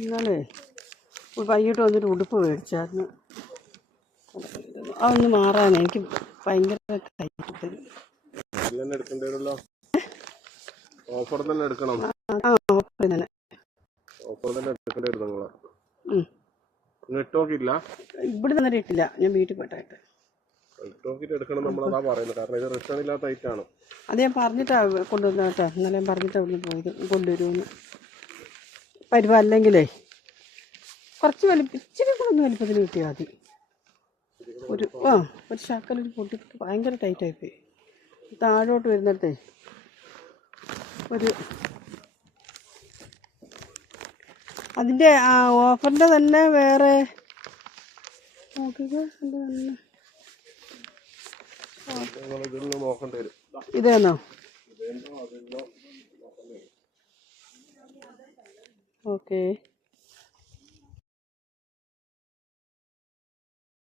ഇന്നാളേ വൈകിട്ട് വന്നിട്ട് ഉടുപ്പ് മേടിച്ചായിരുന്നു. അതൊന്ന് മാറാൻ എനിക്ക് ഭയങ്കര ഓഫർ തന്നെ എടുക്കണം. ഇവിടെ തന്നെ ഇട്ടില്ല, ഞാൻ വീട്ടിൽ പോയിട്ടായിട്ട് അത് ഞാൻ പറഞ്ഞിട്ടാ കൊണ്ടുവന്ന കേട്ടോ. ഇന്നലെ ഞാൻ പറഞ്ഞിട്ടാ ഇവിടുന്ന് പോയത് കൊണ്ടുവരുമെന്ന്. പരുവല്ലെങ്കിലേ കുറച്ച് ഇച്ചിരി കൂടെ ഒന്ന് വലിപ്പത്തിന് കിട്ടിയാൽ മതി. ഒരു ശക്കലൊരു പൊട്ടി ഭയങ്കര ടൈറ്റായിപ്പോയി. താഴോട്ട് വരുന്നിടത്തേ ഒരു അതിൻ്റെ ഓഫറിൻ്റെ തന്നെ വേറെ ഇതേന്നോ? ഓക്കേ.